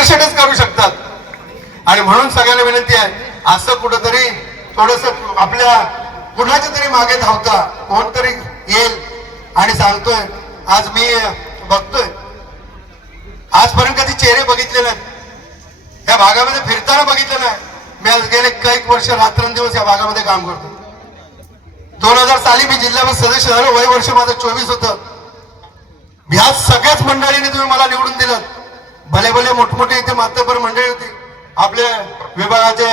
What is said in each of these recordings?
भास्कर शेठच करू शकतात। आणि म्हणून सगळ्यांना विनंती आहे, असं कुठंतरी थोडस आपल्या कुणाच्या तरी मागे धावता कोणतरी येईल आणि सांगतोय। आज मी बघतोय, आजपर्यंत कधी चेहरे बघितले नाहीत या भागामध्ये, फिरताना बघितलं नाही। मी आज गेले काही वर्ष रात्रंदिवस या भागामध्ये काम करतो। 2000 साली मी जिल्हा सदस्य झालो, वय वर्ष माझं 24 होतं। ह्या सगळ्याच मंडळीने तुम्ही मला निवडून दिलं। भले भले मोठमोठे इथे मातबर मंडळी होती, आपल्या विभागाचे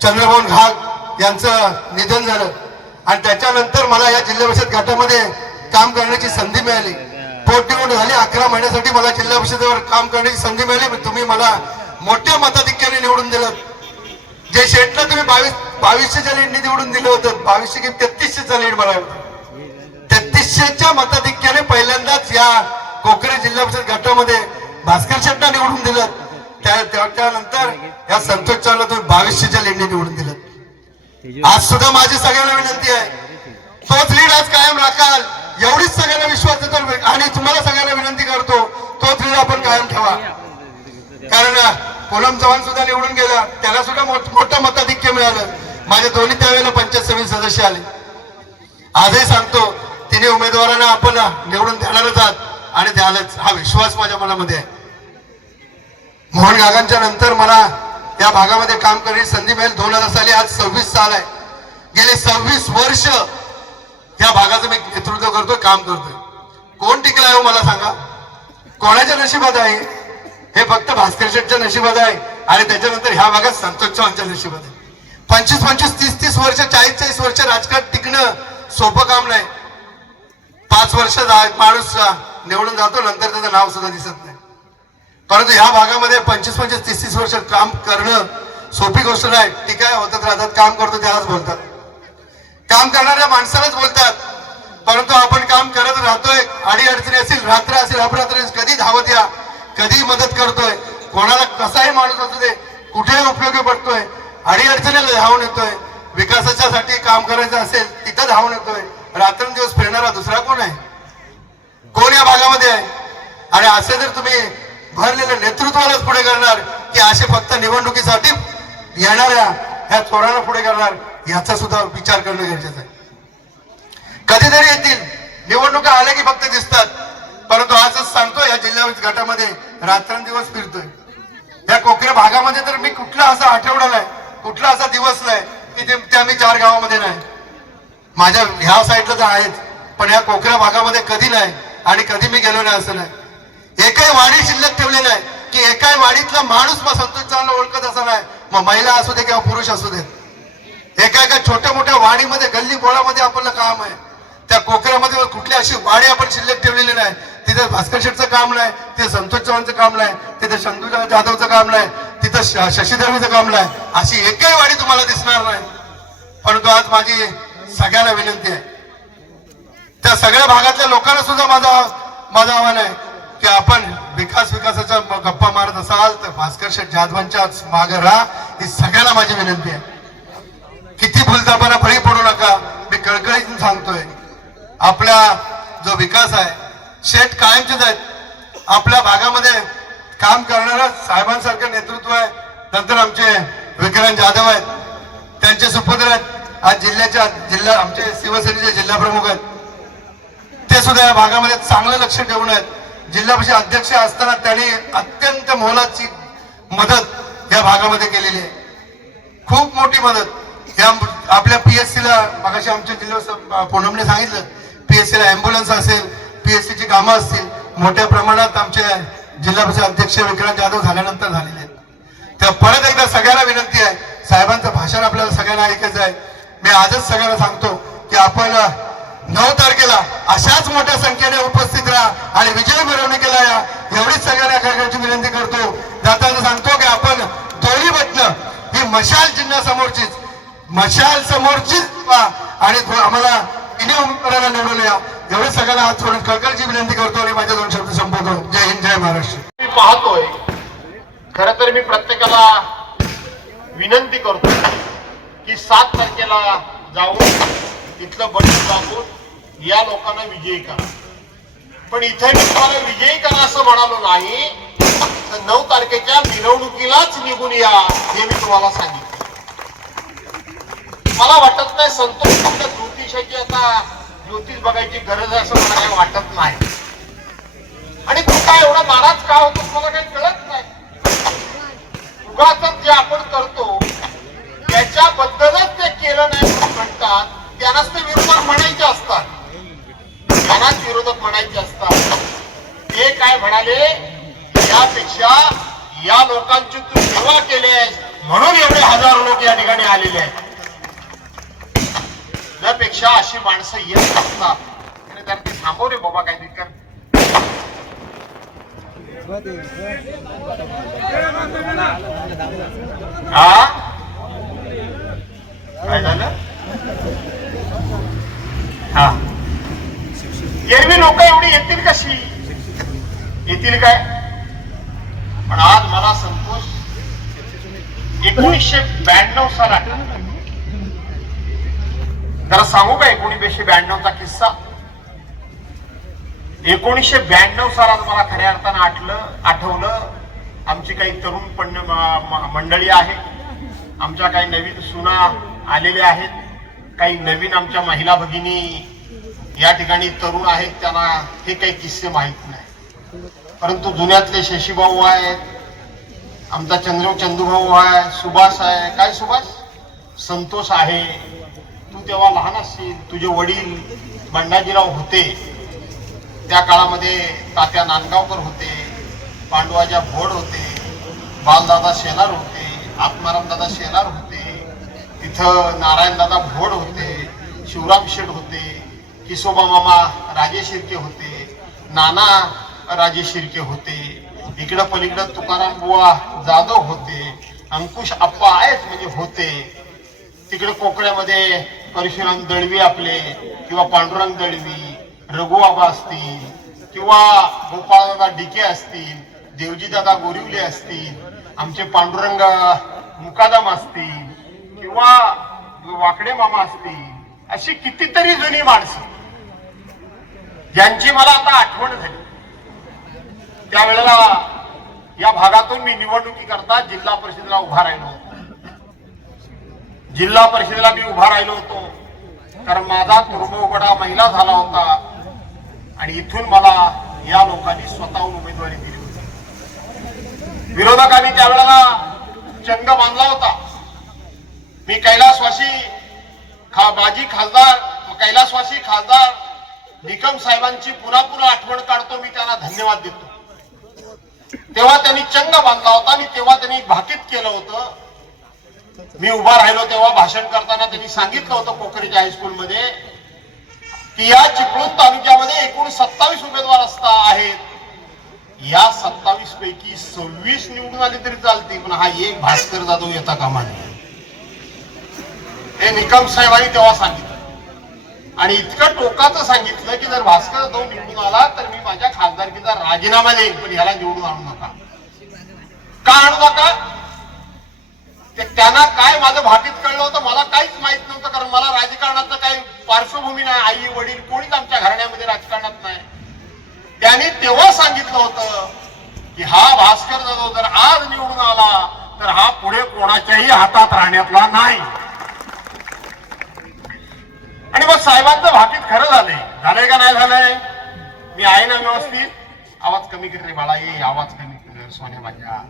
चंद्रमोहन घाग यांचं निधन झालं आणि त्याच्यानंतर मला या जिल्हा परिषद गटामध्ये काम करण्याची संधी मिळाली। पोटनिवडणूक झाली, 11 महिन्यासाठी मला जिल्हा परिषदेवर काम करण्याची संधी मिळाली। तुम्ही मला मोठ्या मताधिक्याने निवडून दिलं। जे शेटला तुम्ही 2200च्या लीडने निवडून दिलं होतं, 2200 की 3300चा लीड मला होतं, 3300च्या मताधिक्याने पहिल्यांदाच या कोकरे जिल्हा परिषद गटामध्ये भास्कर शेटला निवडून दिलं। त्यानंतर या संतोष चव्हाणला तुम्ही 2200च्या लीडने निवडून दिलं। आज सुद्धा माझी सगळ्यांना विनंती आहे, तोच लीड आज कायम राखाल एवढीच सगळ्यांना विश्वास देतो आणि तुम्हाला सगळ्यांना विनंती करतो, तोच लीड आपण कायम ठेवा। कारण पूनम चव्हाण सुद्धा निवडून गेला, त्याला सुद्धा मोठं मताधिक्य मिळालं। माझ्या दोन्ही त्यावेळेला पंचायत समिती सदस्य आले। आजही सांगतो, तिन्ही उमेदवारांना आपण निवडून देणारच आहात आणि द्यालच, हा विश्वास माझ्या मनामध्ये आहे। मोहन गागांच्या नंतर मला या भागामध्ये काम करण्याची संधी मिळेल। 2000 साली आज 26 साल आहे। गेले 26 वर्ष या भागाचं मी नेतृत्व करतोय, काम करतोय। कोण टिकला आहे मला सांगा, कोणाच्या नशिबात आहे? हे फक्त भास्कर शेठच्या नशिबात आहे आणि त्याच्यानंतर ह्या भागात संतोष चव्हाणच्या नशिबात आहे। 25-25, 30-30 वर्ष, 40-40 वर्ष राजकारण टिकणं सोपं काम नाही। 5 वर्ष माणूस निवडून जातो, नंतर त्याचं नाव सुद्धा दिसत नाही। परंतु ह्या भागामध्ये 25-25, 30-30 वर्ष काम करणं सोपी गोष्ट नाही। टिकाय होतच राहतात, काम करतो त्यालाच बोलतात, काम करणाऱ्या माणसालाच बोलतात। परंतु आपण काम करत राहतोय, अडीअडचणी असेल, रात्र असेल, अपरात्र, कधी धावत या, कधी मदत करतोय, कोणाला कसाही माणूस असू दे, कुठेही उपयोगी पडतोय, अडीअडचणीला धावून येतोय। विकासाच्या साठी काम करायचं असेल तिथं धावून येतोय। रात्रंदिवस फिरणारा दुसरा कोण आहे? कोण या भागामध्ये आहे? आणि असे जर तुम्ही भरलेलं नेतृत्वालाच पुढे करणार की असे फक्त निवडणुकीसाठी येणाऱ्या ह्या चोरांना पुढे करणार, याचा सुद्धा विचार करणं गरजेचं आहे। कधीतरी येतील निवडणुका आल्या की फक्त दिसतात, परंतु आजच सांगतो, या जिल्हा गटामध्ये रात्रंदिवस फिरतोय। या कोकरे भागामध्ये तर मी कुठला असा आठवडा नाही, कुठला असा दिवस नाही की त्या मी 4 गावामध्ये नाही। माझ्या ह्या साईडला तर आहेच, पण या कोकऱ्या भागामध्ये कधी नाही आणि कधी मी गेलो नाही असं नाही। एकही वाडी शिल्लक ठेवली नाही की एकाही वाडीतला माणूस मग संतोष चव्हाणला ओळखत असा नाही, मग महिला असू दे किंवा पुरुष असू देत। एका छोट्या मोठ्या वाडीमध्ये, गल्ली बोळामध्ये आपल्याला काम आहे। त्या कोकऱ्यामध्ये कुठली अशी वाडी आपण शिल्लक ठेवलेली नाही, तिथे भास्कर शेठचं काम नाही, तिथे संतोष चव्हाणचं काम नाही, तिथे शंतू जाधवचं काम नाही, तिथं शशीधरचं काम नाही, अशी एकही वाडी तुम्हाला दिसणार नाही। परंतु आज माझी सगळ्यांना विनंती आहे, त्या सगळ्या भागातल्या लोकांना सुद्धा माझं आव्हान आहे की आपण विकासाच्या गप्पा मारत असाल तर भास्कर शेठ जाधवांच्या मागे राहा, ही सगळ्यांना माझी विनंती आहे। किती भूलथापांना बळी पडू नका, मी कळकळीतून सांगतोय। आपला जो विकास आहे, शेठ कायमचेच आहेत। आपल्या भागामध्ये काम करणारं साहेबांसारखं नेतृत्व आहे। नंतर आमचे विक्रांत जाधव आहेत, त्यांचे सुपुत्र आहेत, आज आमचे शिवसेनेचे जिल्हा प्रमुख आहेत, ते सुद्धा या भागामध्ये चांगलं लक्ष ठेवून आहेत। जिल्हा परिषद अध्यक्ष असताना त्यांनी अत्यंत मोलाची मदत या भागामध्ये केलेली आहे, खूप मोठी मदत। या आपल्या PSC ला मगाशी आमच्या जिल्हा पूनमने सांगितलं, PSC ला अँब्युलन्स असेल, PSC ची कामं असतील, मोठ्या प्रमाणात आमचे जिल्हा परिषद अध्यक्ष विक्रांत जाधव झाल्यानंतर झालेले आहेत। तर परत एकदा सगळ्यांना विनंती आहे, साहेबांचं भाषण आपल्याला सगळ्यांना ऐकायचं आहे। मी आजच सगळ्यांना सांगतो की आपण 9 तारखेला अशाच मोठ्या संख्येने उपस्थित राहा आणि विजय मिरवणुकीला या, एवढीच सगळ्यांना करण्याची विनंती करतो। जाताना सांगतो की आपण दोन्ही बटणं ही मशाल चिन्हासमोरचीच, मशाल समोरचीच आणि आम्हाला तिन्ही उमेदवारांना निवडून या, एवढे सगळ्यांना हात सोडून कळकळीची विनंती करतो आणि माझे 2 शब्द संपवतो। जय हिंद, जय महाराष्ट्र। मी पाहतोय, खरं तर मी प्रत्येकाला विनंती करतो की 7 तारखेला जाऊन तिथलं बटन दाबून या लोकांना विजयी करा। पण इथे मी तुम्हाला विजयी करा असं म्हणालो नाही, तर 9 तारखेला तारखेच्या मिरवणुकीलाच निघून या हे मी तुम्हाला सांगितलं. मला वाटत नाही संतोष फक्त ज्योतिषाची आता ज्योतिष बघायची गरज आहे असं मला काही वाटत नाही. आणि तू काय एवढा नाराज का होतो मला काही कळत नाही. उगाच जे आपण करतो त्याच्याबद्दलच ते केलं नाही म्हणून म्हणतात. त्यांनाच ते विरोधक म्हणायचे असतात, त्यांनाच विरोधक म्हणायचे असतात. ते काय म्हणाले, यापेक्षा या लोकांची तू सेवा केली आहे म्हणून एवढे हजारो लोक या ठिकाणी आलेले आहेत. त्यापेक्षा अशी माणसं येत असतात. तर ते थांबव रे बाबा, काय कर. हा काय झालं? हा एरवी लोक एवढी येतील कशी? येतील काय? पण आज मला संतोष 1992 सालात जरा सांगू का 1992 चा किस्सा. 1992 सालात मला खऱ्या अर्थानं आठवलं. आमची काही तरुण मंडळी आहे, आमच्या काही नवीन सुना आलेल्या आहेत, काही नवीन आमच्या महिला भगिनी या ठिकाणी तरुण आहेत, त्यांना हे काही किस्से माहित नाही. परंतु जुन्यातले शशीभाऊ आहेत, आमचा चंदूभाऊ आहे, सुभाष आहे. काय सुभाष? संतोष आहे. तू तेव्हा लहान असशील, तुझे वडील बंडाजीराव होते. त्या काळामध्ये तात्या नांदगावकर होते, पांडवाजा भोड होते, बालदादा शेलार होते, आत्मारामदादा शेलार होते, तिथं नारायणदादा भोड होते, शिवराम शेठ होते, किसोबा मामा राजे शिर्के होते, नाना राजे शिर्के होते, इकडं पलीकडं तुकाराम बुवा जाधव होते, अंकुश आप्पा आहेत म्हणजे होते, तिकडे कोकण्यामध्ये परशुराम दळवी आपले किंवा पांडुरंग दळवी, रघुआबा असतील किंवा गोपाळदादा डिके असतील, देवजीदादा गोरिवले असतील, आमचे पांडुरंग मुकादम असतील किंवा वाकडे मामा असतील, अशी कितीतरी जुनी माणसं ज्यांची मला आता आठवण झाली. त्यावेळेला या भागातून मी निवडणुकीकरता जिल्हा परिषदेला उभा राहिलो होतो. जिल्हा परिषदेला मी उभा राहिलो होतो कारण माझा तुर्बोगडा महिला झाला होता आणि इथून मला या लोकांनी स्वतःहून उमेदवारी दिली होती. विरोधकांनी त्यावेळेला चंग बांधला होता. मी कैलासवासी माजी खासदार कैलासवासी खासदार निकम साहेबांची पुन्हा पुन्हा आठवण काढतो. मी त्यांना धन्यवाद देतो. तेव्हा त्यांनी चंग बांधला होता आणि तेव्हा त्यांनी भाकीत केलं होतं. मी उभा राहिलो तेव्हा भाषण करताना त्यांनी सांगितलं होतं पोखरीच्या हायस्कूलमध्ये की या चिपळूण तालुक्यामध्ये एकूण 27 उमेदवार आहेत. या 27 पैकी 26 निवडून आले तरी चालते, पण हा एक भास्कर जाधव येता कामा नये. हे निकम साहेबांनी तेव्हा सांगितलं आणि इतकं टोकाचं सांगितलं की जर भास्कर जाधव निवडून आला तर मी माझ्या खासदारकीचा राजीनामा देईन, पण ह्याला निवडून आणू नका. का आणू नका? त्यांना काय माझं भाकीत कळलं होतं मला काहीच माहित नव्हतं, कारण मला राजकारणाचं काही पार्श्वभूमी नाही. आई वडील कोणीच आमच्या घराण्यामध्ये राजकारणात नाही. त्यांनी तेव्हा सांगितलं होतं की हा भास्कर जाधव जर आज निवडून आला तर हा पुढे कोणाच्याही हातात राहण्यातला नाही. आणि मग साहेबांचं भाकीत खरं झालंय का नाही झालंय? मी आहे ना व्यवस्थित? आवाज कमी कर रे बाळा, ये आवाज कमी कर सोन्या माझ्या.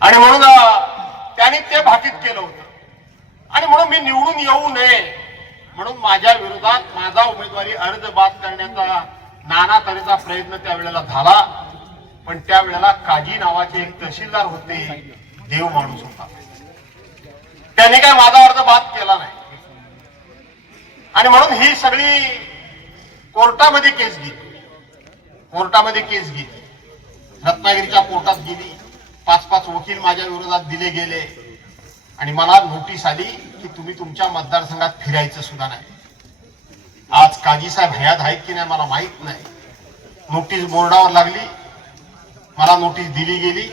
आणि म्हणून त्यांनी ते भाकीत केलं होतं आणि म्हणून मी निवडून येऊ नये म्हणून माझ्या विरोधात माझा उमेदवारी अर्ज बाद करण्याचा नाना तऱ्हेचा प्रयत्न त्यावेळेला झाला. पण त्यावेळेला काजी नावाचे एक तहसीलदार होते, देव माणूस होता. त्यांनी काय माझा अर्ज बाद केला नाही आणि म्हणून ही सगळी कोर्टामध्ये केस गेली. रत्नागिरीच्या कोर्टात गेली. 5-5 वकील माझ्या विरोधात दिले गेले आणि मला नोटीस आली की तुम्ही तुमच्या मतदारसंघात फिरायचं सुद्धा नाही. आज काजी साहेब हयात आहेत की नाही मला माहित नाही. नोटीस बोर्डावर लागली, मला नोटीस दिली गेली.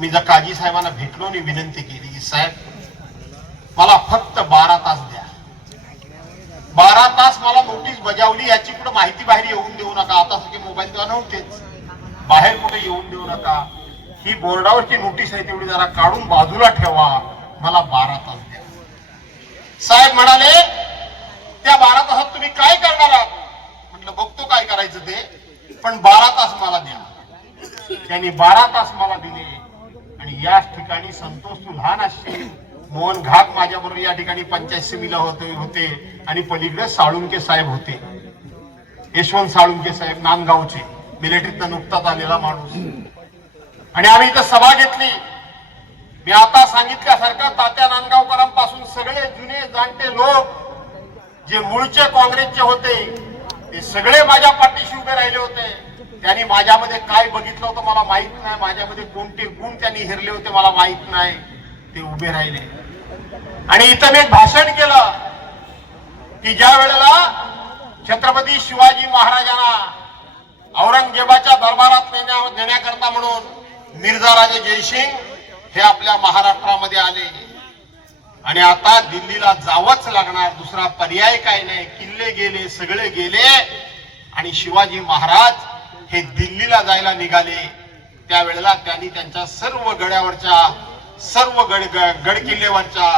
मी जर काजी साहेबांना भेटलो आणि विनंती केली की साहेब मला फक्त 12 तास द्या. 12 तास मला नोटीस बजावली. याची कुठं माहिती बाहेर येऊन देऊ नका. आता सगळे मोबाईल तेव्हा नव्हतेच, बाहेर कुठे येऊन देऊ नका. ही बोर्डावरची नोटीस आहे तेवढी जरा काढून बाजूला ठेवा, मला 12 तास द्या. साहेब म्हणाले त्या 12 तासात तुम्ही काय करणार आहात? म्हटलं बघतो काय करायचं ते, पण 12 तास मला द्या. त्यांनी 12 तास मला दिले आणि याच ठिकाणी संतोष तू लहान असशील, मोहन घाट माझ्याबरोबर या ठिकाणी पंचायत समितीला होते आणि पलीकडे साळुंके साहेब होते, यशवंत साळुंके साहेब नांदगावचे, मिलिटरीतनं नुकताच आलेला माणूस. आणि आम्ही इथं सभा घेतली. मी आता सांगितल्यासारखं तात्या नांदगावकरांपासून सगळे जुने जाणते लोक जे मूळचे काँग्रेसचे होते ते सगळे माझ्या पाठीशी उभे राहिले होते. त्यांनी माझ्यामध्ये काय बघितलं होतं मला माहित नाही, माझ्यामध्ये कोणते गुण त्यांनी हेरले होते मला माहित नाही, ते उभे राहिले. आणि इथं मी एक भाषण केलं की ज्या वेळेला छत्रपती शिवाजी महाराजांना औरंगजेबाच्या दरबारात नेण्याकरता म्हणून मिर्झा राजे जयसिंग हे आपल्या महाराष्ट्रामध्ये आले आणि आता दिल्लीला जावंच लागणार, दुसरा पर्याय काय नाही. किल्ले गेले, सगळे गेले आणि शिवाजी महाराज हे दिल्लीला जायला निघाले. त्यावेळेला त्यांनी त्यांच्या सर्व गड्यावरच्या सर्व गड किल्ल्यावरच्या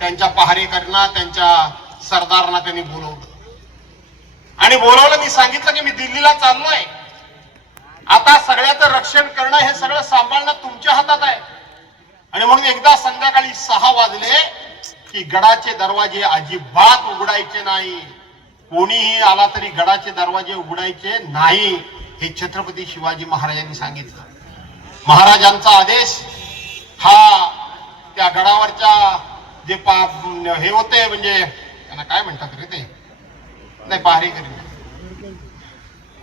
त्यांच्या पहारेकरांना, त्यांच्या सरदारांना त्यांनी बोलवलं आणि बोलवलं. मी सांगितलं की मी दिल्लीला चाललोय, आता सगळ्याचं रक्षण करणं हे सगळं सांभाळणं तुमच्या हातात आहे. आणि म्हणून एकदा संध्याकाळी 6 वाजले की गडाचे दरवाजे अजिबात उघडायचे नाही, कोणीही आला तरी गडाचे दरवाजे उघडायचे नाही, हे छत्रपती शिवाजी महाराजांनी सांगितलं. महाराजांचा आदेश हा त्या गडावरच्या जे हे होते, म्हणजे त्यांना काय म्हणतात रे ते, नाही पहारेकरी,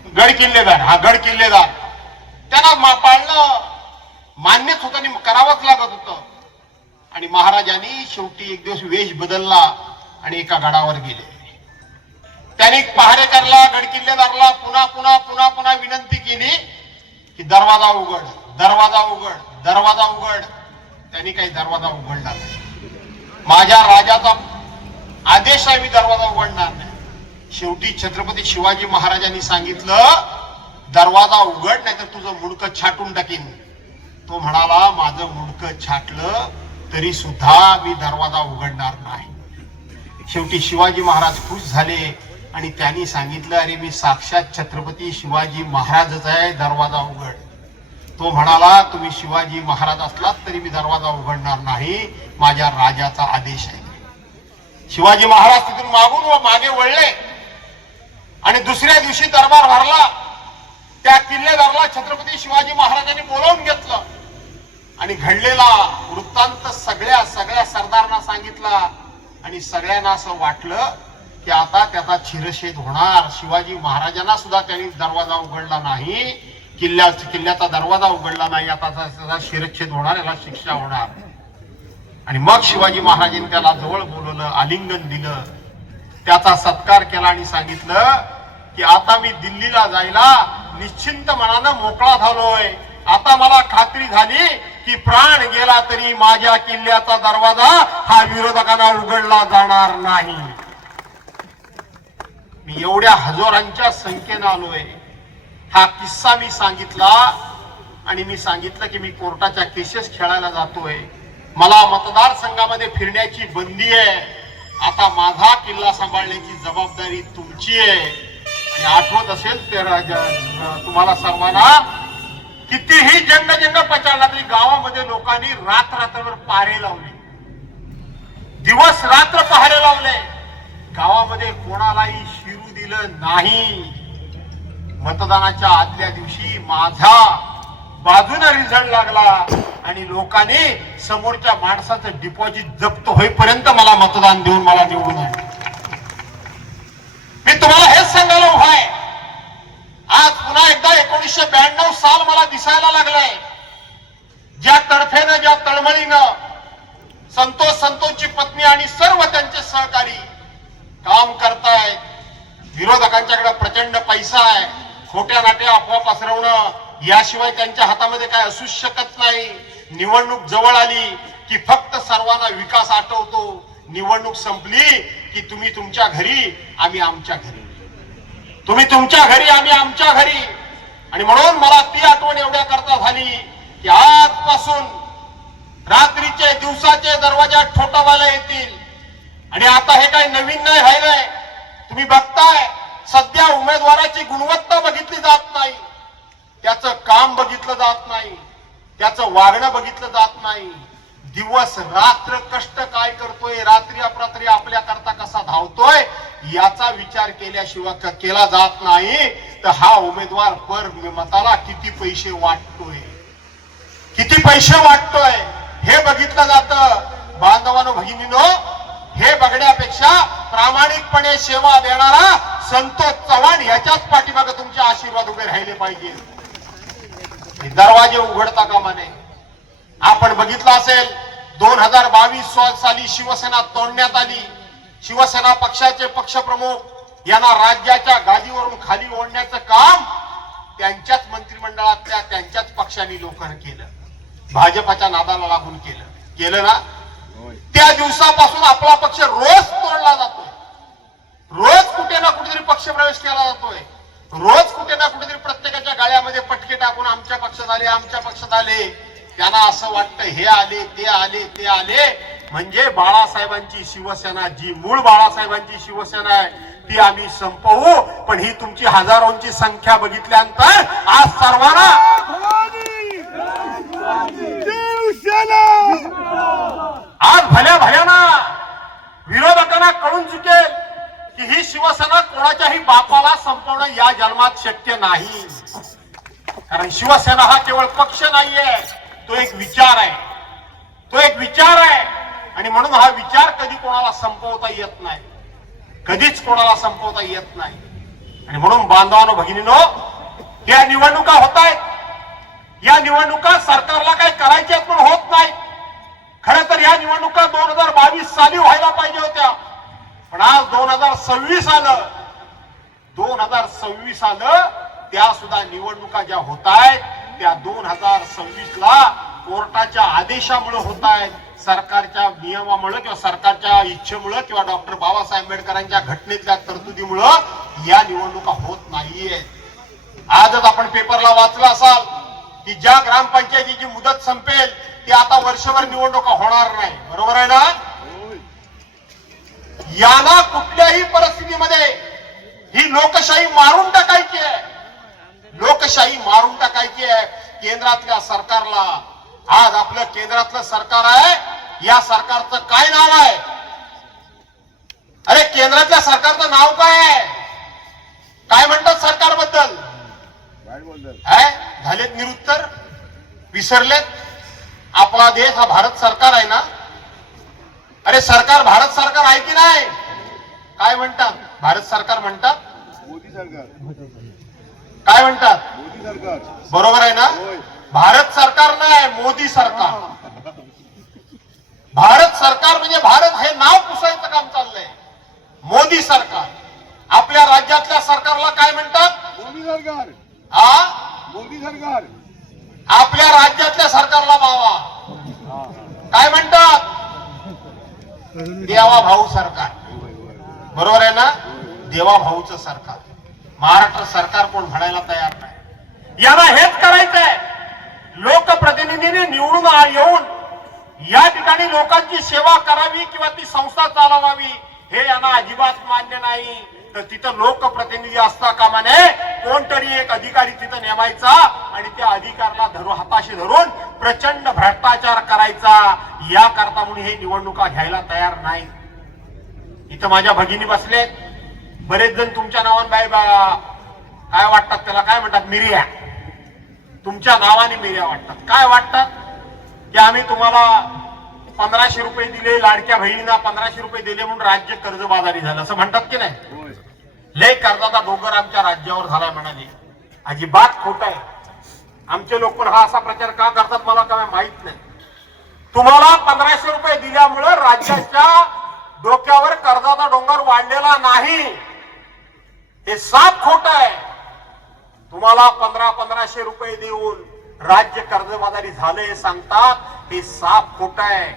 गड किल्लेदार, हा गड किल्लेदार, त्यांना पाळणं मान्यच होतं आणि करावंच लागत होतं. आणि महाराजांनी शेवटी एक दिवस वेश बदलला आणि एका गडावर गेले. त्यांनी पहारेकरला, गड किल्लेदारला पुन्हा पुन्हा पुन्हा पुन्हा विनंती केली की दरवाजा उघड, दरवाजा उघड, दरवाजा उघड. त्यांनी काही दरवाजा उघडला नाही. माझ्या राजाचा आदेश आहे, मी दरवाजा उघडणार नाही. शेवटी छत्रपती शिवाजी महाराजांनी सांगितलं दरवाजा उघड नाही तर तुझं मुंडकं छाटून टाकीन. तो म्हणाला माझं मुंडकं छाटलं तरी सुद्धा मी दरवाजा उघडणार नाही. शेवटी शिवाजी महाराज खुश झाले आणि त्यांनी सांगितलं अरे मी साक्षात छत्रपती शिवाजी महाराजच आहे, दरवाजा उघड. तो म्हणाला तुम्ही शिवाजी महाराज असलात तरी मी दरवाजा उघडणार नाही, माझ्या राजाचा आदेश आहे. शिवाजी महाराज तिथून मागून व मागे वळले आणि दुसऱ्या दिवशी दरबार भरला. त्या किल्लेदारला छत्रपती शिवाजी महाराजांनी बोलावून घेतलं आणि घडलेला वृत्तांत सगळ्या सरदारांना सांगितला आणि सगळ्यांना असं वाटलं की आता त्याचा शिरच्छेद होणार. शिवाजी महाराजांना सुद्धा त्यांनी दरवाजा उघडला नाही, किल्ल्याचा दरवाजा उघडला नाही, आता त्याचा शिरच्छेद होणार, याला शिक्षा होणार. आणि मग शिवाजी महाराजांनी त्याला जवळ बोलवलं, आलिंगन दिलं, त्याचा सत्कार केला आणि सांगितलं की आता मी दिल्लीला जायला निश्चिंत मनानं मोकळा झालोय. आता मला खात्री झाली की प्राण गेला तरी माझ्या किल्ल्याचा दरवाजा हा विरोधकांना उघडला जाणार नाही. मी एवढ्या हजारांच्या संख्येनं आलोय. हा किस्सा मी सांगितला आणि मी सांगितलं की मी कोर्टाच्या केसेस खेळायला जातोय, मला मतदारसंघामध्ये फिरण्याची बंदी आहे, आता माझा किल्ला सांभाळण्याची जबाबदारी तुमची आहे. आणि आठवत असेल ते तुम्हाला सर्वांना कितीही जंग पचारला तरी गावामध्ये लोकांनी रात्रभर पहारे लावले, दिवस रात्र पहारे लावले, गावामध्ये कोणालाही शिरू दिलं नाही. मतदानाच्या आदल्या दिवशी माझ्या बाजूने रिझल्ट लागला आणि लोकांनी समोरच्या माणसाचं डिपॉझिट जप्त होईपर्यंत मला मतदान देऊन मला निवडून आणलं. मी तुम्हाला हेच सांगायला उभा आहे. आज पुन्हा एकदा 1992 साल मला दिसायला लागलाय. ज्या तडफेनं, ज्या तळमळीनं संतोषची पत्नी आणि सर्व त्यांचे सहकारी काम करतायत. विरोधकांच्याकडे प्रचंड पैसा आहे, खोट्या नाट्या अफवा पसरवणं याशिवाय त्यांच्या हातामध्ये काय असू शकत नाही. निवडणूक जवळ आली की फक्त सर्वांना विकास आठवतो, निवडणूक संपली की तुम्ही तुमच्या घरी, आम्ही आमच्या घरी, तुम्ही तुमच्या घरी, आम्ही आमच्या घरी. आणि म्हणून मला ती आठवण एवढ्या करता झाली की आजपासून रात्रीचे दिवसाचे दरवाजा ठोठावायला येतील. आणि आता हे काही नवीन नाही राहिलंय. तुम्ही बघताय सध्या उमेदवाराची गुणवत्ता बघितली जात नाही, त्याचं काम बघितलं जात नाही, त्याचं वागणं बघितलं जात नाही. दिवस रात्र कष्ट काय करतोय, रात्री अपरात्री आपल्या करता कसा धावतोय याचा विचार केल्याशिवाय केला जात नाही. तर हा उमेदवार पर मताला किती पैसे वाटतोय, किती पैसे वाटतोय हे बघितलं जातं. बांधवानो भगिनीनो, हे बघण्यापेक्षा प्रामाणिकपणे सेवा देणारा संतोष चव्हाण याच्याच पाठीमागे तुमचे आशीर्वाद उभे राहिले पाहिजे. दरवाजे उघडता कामा नये. आपण बघितलं असेल 2022 साली शिवसेना तोडण्यात आली. शिवसेना पक्षाचे पक्षप्रमुख यांना राज्याच्या गादीवरून खाली ओढण्याचं काम त्यांच्याच मंत्रिमंडळातल्या त्यांच्याच पक्षाने लोकांनी केलं, भाजपच्या नादाला लागून केलं ना. त्या दिवसापासून आपला पक्ष रोज तोडला जातोय, रोज कुठे ना कुठेतरी पक्षप्रवेश केला जातोय, रोज कुठे ना कुठेतरी प्रत्येकाच्या गाड्यामध्ये पटके टाकून आमच्या पक्षात आले, आमच्या पक्षात आले. त्यांना असं वाटतं हे आले ते आले ते आले म्हणजे बाळासाहेबांची शिवसेना, जी मूळ बाळासाहेबांची शिवसेना आहे ती आम्ही संपवू. पण ही तुमची हजारोंची संख्या बघितल्यानंतर आज सर्वांना आज भल्या भल्याना विरोधकांना कळून चुकेल की ही शिवसेना कोणाच्याही बापाला संपवणं या जन्मात शक्य नाही. कारण शिवसेना हा केवळ पक्ष नाहीये, तो एक विचार आहे, तो एक विचार आहे. आणि म्हणून हा विचार कधी कोणाला संपवता येत नाही, कधीच कोणाला संपवता येत नाही. आणि म्हणून बांधवांनो भगिनीनो, या निवडणुका होत आहेत. या निवडणुका सरकारला काय करायच्या पण होत नाही. खरं तर या निवडणुका 2022 साली व्हायला पाहिजे होत्या, पण आज 2026 आलं. 2026 आलं, त्या सुद्धा निवडणुका ज्या होत आहेत त्या 2026 ला कोर्टाच्या आदेशामुळे होत आहेत, सरकारच्या नियमामुळे किंवा सरकारच्या इच्छेमुळे किंवा डॉक्टर बाबासाहेब आंबेडकरांच्या घटनेतल्या तरतुदीमुळे या निवडणुका होत नाहीये. आजच आपण पेपरला वाचलं असाल की ज्या ग्रामपंचायतीची मुदत संपेल ती आता वर्षभर निवडणुका होणार नाही. बरोबर आहे ना. याला कुठल्याही परिस्थितीमध्ये ही लोकशाही मारून टाकायची आहे, लोकशाही मारून टाकायची आहे. केंद्रातल्या सरकारला, आज आपलं केंद्रातलं सरकार आहे, या सरकारचं काय नाव आहे? अरे केंद्रातल्या सरकारचं नाव काय आहे? काय म्हणतात सरकारबद्दल? झालेत निरुत्तर, विसरलेत. आपला देश हा भारत सरकार आहे ना. अरे सरकार भारत सरकार आहे की नाही? काय म्हणतात? भारत सरकार म्हणतात, मोदी सरकार. काय म्हणतात? मोदी सरकार. बरोबर आहे ना. भारत सरकार नाही, मोदी सरकार. भारत सरकार म्हणजे भारत हे नाव पुसायचं काम चाललंय. मोदी सरकार. आपल्या राज्यातल्या सरकारला काय म्हणतात? मोदी सरकार. मोदी सरकार. आपल्या राज्यातल्या सरकारला बाबा काय म्हणतात? देवा भाऊ सरकार. बरोबर आहे ना. देवा भाऊचं सरकार. महाराष्ट्र सरकार कोण म्हणायला तयार नाही. याला हेच करायचंय. लोकप्रतिनिधीने निवडून येऊन या ठिकाणी लोकांची सेवा करावी किंवा ती संस्था चालवावी हे यांना अजिबात मान्य नाही. तर तिथं लोकप्रतिनिधी असता कामा नये, कोणतरी एक अधिकारी तिथं नेमायचा आणि त्या अधिकाऱ्याला हाताशी धरून प्रचंड भ्रष्टाचार करायचा. या करता म्हणून हे निवडणुका घ्यायला तयार नाही. इथं माझ्या भगिनी बसलेत. बरेच जण तुमच्या नावाने काय वाटतात, त्याला काय म्हणतात, मिरिया. तुमच्या नावाने मिरिया वाटतात. काय वाटतात? की आम्ही तुम्हाला 1500 रुपये दिले, लाडक्या बहिणींना 1500 रुपये दिले म्हणून राज्य कर्जबाजारी झालं असं म्हणतात की नाही. लय कर्जाचा डोंगर आमच्या राज्यावर झालाय म्हणाले. अजिबात खोट आहे. आमचे लोक पण हा असा प्रचार का करतात मला काय माहित नाही. तुम्हाला 1500 रुपये दिल्यामुळे राज्याच्या डोक्यावर कर्जाचा डोंगर वाढलेला नाही, हे साफ खोट आहे. तुम्हाला 1500 रुपये देऊन राज्य कर्जबाजारी झालं हे सांगतात, हे साफ खोट आहे.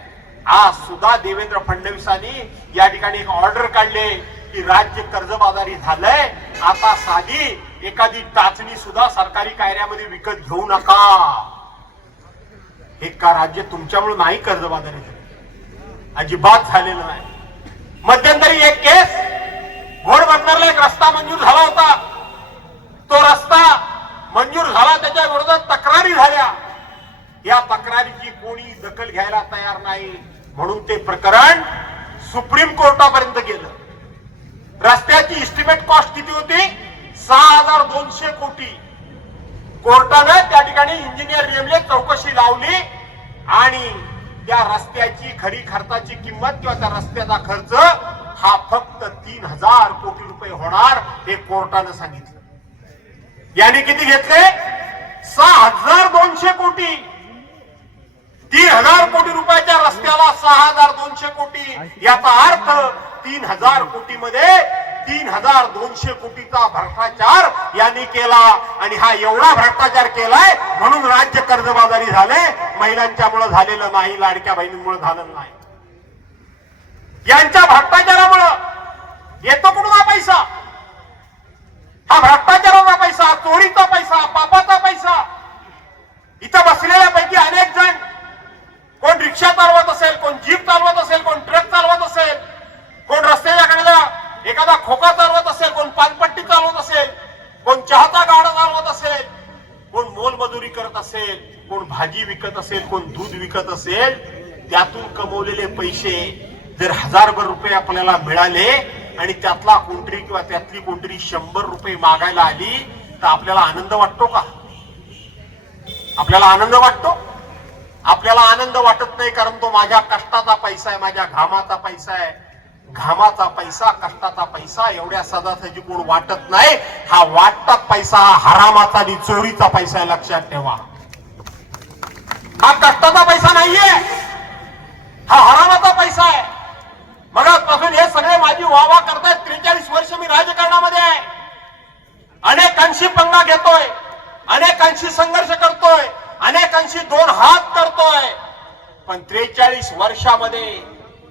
आज सुद्धा देवेंद्र फडणवीसांनी या ठिकाणी एक ऑर्डर काढले की राज्य कर्जबाजारी झालंय, आता साधी एखादी टाचणी सुद्धा सरकारी कार्यामध्ये विकत घेऊ नका. हे का राज्य तुमच्यामुळे नाही कर्जबाजारी झाले, अजिबात झालेलं नाही. मध्यंतरी एक केस घोडबंदरला एक रस्ता मंजूर झाला होता. तो रस्ता मंजूर झाला, त्याच्या विरोधात तक्रारी झाल्या. या तक्रारीची कोणी दखल घ्यायला तयार नाही, म्हणून ते प्रकरण सुप्रीम कोर्टापर्यंत गेलं. रस्त्याची इस्टिमेट कॉस्ट किती होती? 6,200 कोटी. कोर्टानं त्या ठिकाणी इंजिनियर नेमले, चौकशी लावली आणि त्या रस्त्याची खरी खर्चाची किंमत किंवा त्या रस्त्याचा खर्च हा फक्त 3,000 कोटी रुपये होणार हे कोर्टानं सांगितलं. यांनी किती घेतले? 6,200 कोटी. 3,000 कोटी रुपयाच्या रस्त्याला 6,200 कोटी. याचा अर्थ 3,000 कोटी मध्ये 3,200 कोटीचा भ्रष्टाचार यांनी केला. आणि हा एवढा भ्रष्टाचार केलाय म्हणून राज्य कर्जबाजारी झाले. महिलांच्या मुळे झालेलं नाही, लाडक्या बहिणींमुळे झालं नाही. यांच्या भ्रष्टाचारामुळं येतो कुठून हा पैसा? हा भ्रष्टाचाराचा पैसा, चोरीचा पैसा, पापाचा पैसा. इथं बसलेल्यापैकी अनेक जण, कोण रिक्षा चालवत असेल, कोण जीप चालवत असेल, कोण ट्रक चालवत असेल, कोण रस्त्याच्या कडेला एखादा खोका चालवत असेल, कोण पानपट्टी चालवत असेल, कोण चहाचा गाडा चालवत असेल, कोण मोलमजुरी करत असेल, कोण भाजी विकत असेल, कोण दूध विकत असेल. त्यातून कमवलेले पैसे जर 1,000 रुपये आपल्याला मिळाले आणि त्यातला कोणतरी किंवा त्यातली कोणतरी 100 रुपये मागायला आली तर आपल्याला आनंद वाटतो का? आपल्याला आनंद वाटतो? आपल्याला आनंद वाटत नाही, कारण तो माझ्या कष्टाचा पैसा आहे, माझ्या घामाचा पैसा आहे. घामाचा पैसा, कष्टाचा पैसा एवढ्या सदासजी कोण वाटत नाही. हा वाटतात पैसा हा हरामाचा आणि चोरीचा पैसा आहे, लक्षात ठेवा. हा कष्टाचा पैसा नाहीये, हा हरामाचा पैसा आहे. मगापासून हे सगळे माझी वाहवा करतायत. 43 वर्ष मी राजकारणामध्ये आहे. अनेकांशी पंगा घेतोय, अनेकांशी संघर्ष करतोय, अनेकांशी 2 हात करतोय. पण 43 वर्षामध्ये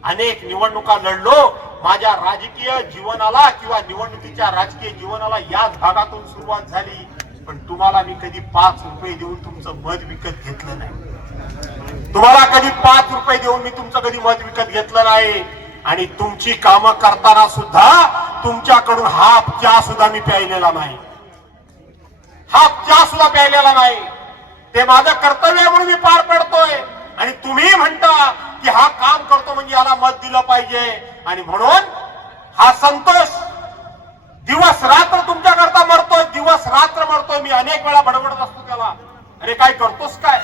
अनेक निवडणुका लढलो. माझ्या राजकीय जीवनाला किंवा निवडणुकीच्या राजकीय जीवनाला याच भागातून सुरुवात झाली. पण तुम्हाला मी कधी 5 रुपये देऊन तुमचं मत विकत घेतलं नाही. तुम्हाला कधी 5 रुपये देऊन मी तुमचं कधी मत विकत घेतलं नाही. आणि तुमची कामं करताना सुद्धा तुमच्याकडून हाफ चहा सुद्धा मी प्यायलेला नाही, हाफ चहा सुद्धा प्यायलेला नाही. ते माझं कर्तव्य आहे म्हणून मी पार पडतोय. आणि तुम्ही म्हणता की हा काम करतो म्हणजे याला मत दिलं पाहिजे. आणि म्हणून हा संतोष दिवस रात्र तुमच्या करता मरतोय, दिवस रात्र मरतोय. मी अनेक वेळा बडबडत असतो त्याला, अरे काय करतोस काय?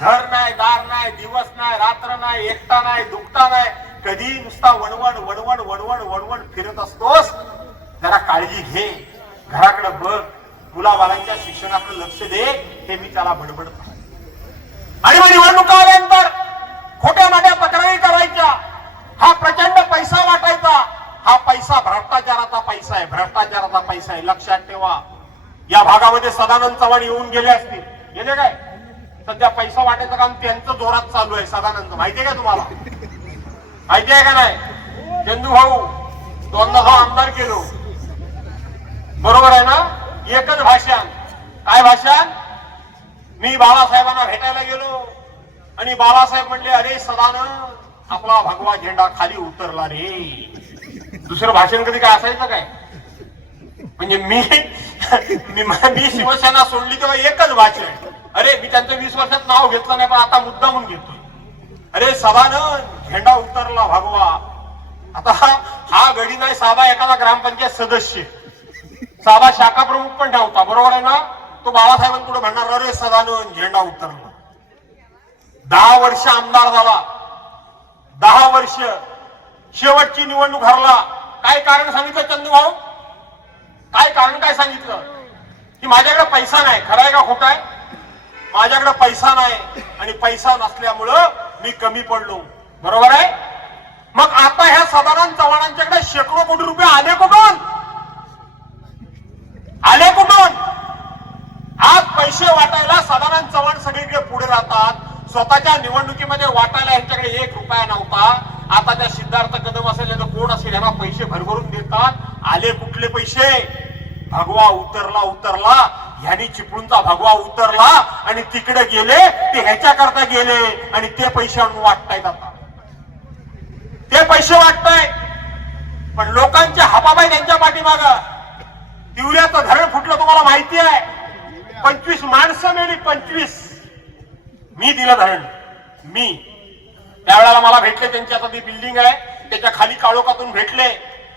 घर नाही, दार नाही, दिवस नाही, रात्र नाही, एकटा नाही, दुखता नाही, कधी नुसता वणवण वणवण वणवण वणवण फिरत असतोस. जरा काळजी घे, घराकडे बघ, मुलाबाळांच्या शिक्षणाकडे लक्ष दे, हे मी त्याला बडबडतो. आणि मग निवडणुका आल्यानंतर खोट्या मोठ्या तक्रारी करायच्या. हा प्रचंड पैसा वाटायचा. हा पैसा भ्रष्टाचाराचा पैसा आहे, भ्रष्टाचाराचा पैसा आहे, लक्षात ठेवा. या भागामध्ये सदानंद चव्हाण येऊन गेले असतील, गेले काय? सध्या पैसा वाटायचं काम त्यांचं जोरात चालू आहे. सदानंद माहितीये का तुम्हाला? माहिती आहे का नाही? चंदू भाऊ 2दा आमदार केलो, बरोबर आहे ना? एकच भाषण. काय भाषण? मी बाळासाहेबांना भेटायला गेलो आणि बाळासाहेब म्हणले, अरे सदानंद आपला भगवा झेंडा खाली उतरला रे. दुसरं भाषण कधी काय असायचं काय? म्हणजे मी शिवसेना सोडली तेव्हा एकच भाषण. अरे मी त्यांचं 20 वर्षात नाव घेतलं नाही, पण आता मुद्दामून घेतोय. अरे सदानंद झेंडा उतरला भगवा. आता हा गडी नाही, साधा एखादा ग्रामपंचायत सदस्य, साधा शाखा प्रमुख पण नव्हता, बरोबर आहे ना? तो बाळासाहेबांपुढे म्हणणार, अरे सदानंद झेंडा उतरला. 10 वर्ष आमदार झाला, 10 वर्ष. शेवटची निवडणूक हरला. काय कारण सांगितलं चंदू भाऊ? काय कारण काय सांगितलं? की माझ्याकडे पैसा नाही. खरं आहे का खोटं आहे? माझ्याकडे पैसा नाही आणि पैसा नसल्यामुळं मी कमी पडलो, बरोबर आहे? मग आता ह्या सदानंद चव्हाणांच्याकडे शेकडो कोटी रुपये आले कुठून? आले कुठून? आज पैसे वाटायला सदानंद चव्हाण सगळीकडे पुढे राहतात. स्वतःच्या निवडणुकीमध्ये वाटायला यांच्याकडे 1 रुपया नव्हता. आता त्या सिद्धार्थ कदम असेल या कोण असेल यांना पैसे भरभरून देतात. आले कुठले पैसे? भगवा उतरला उतरला. ह्यानी चिपळूणचा भगवा उतरला आणि तिकडे गेले, ते ह्याच्या करता गेले आणि ते पैसे आणून वाटतायत. आता ते पैसे वाटतायत, पण लोकांचे हापाबाई त्यांच्या पाठीमाग. तिवऱ्याचं धरण फुटलं तुम्हाला माहिती आहे. 25 माणसं मेली, 25. मी दिलं धरण. मी त्यावेळेला मला भेटले, त्यांची आता ती बिल्डिंग आहे त्याच्या खाली काळोखातून भेटले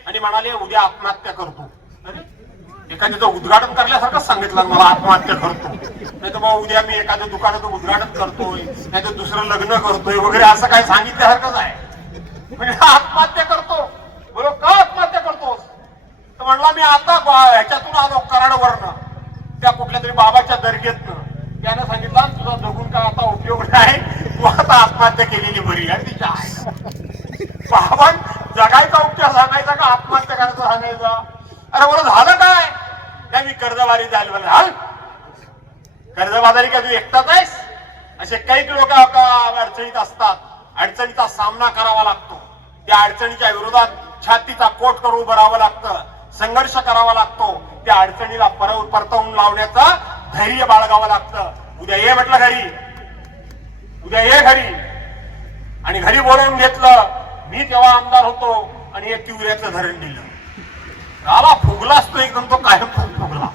आणि म्हणाले उद्या आत्महत्या करतो. अरे एखाद्याचं उद्घाटन करण्यासारखं सांगितलं मला, आत्महत्या करतो. नाही तर मग उद्या मी एखाद्या दुकानाचं उद्घाटन करतोय, नाही तर दुसरं लग्न करतोय वगैरे असं काय सांगितल्यासारखंच आहे. म्हणजे आत्महत्या करतो. बरोबर, का आत्महत्या करतोस? तर म्हणला मी आता ह्याच्यातून आलो कराडवरनं, त्या कुठल्या तरी बाबाच्या दर्गेतनं. त्यानं सांगितलं तुझा जगून काय आता उपयोग नाही, तू आता आत्महत्या केलेली बरी. आणि तिच्या बाबान जगायचा उपचार सांगायचा का आत्महत्या करायचा सांगायचा? अरे बरं झालं काय? मी कर्जबारी झाली. मला हाल कर्जबाजारी का तू एकटाच आहेस? असे काही लोक अडचणीत असतात, अडचणीचा सामना करावा लागतो. त्या अडचणीच्या विरोधात छातीचा कोट करून उभं राहावं लागतं, संघर्ष करावा लागतो. त्या अडचणीला परतवून लावण्याचा धैर्य बाळगावं लागतं. उद्या ये म्हटलं घरी, उद्या ये घरी. आणि घरी बोलावून घेतलं. मी तेव्हा आमदार होतो आणि एक तिवऱ्याचं धरण दिलं. गावा फुगलाच तो एकदम, तो कायम फुगला.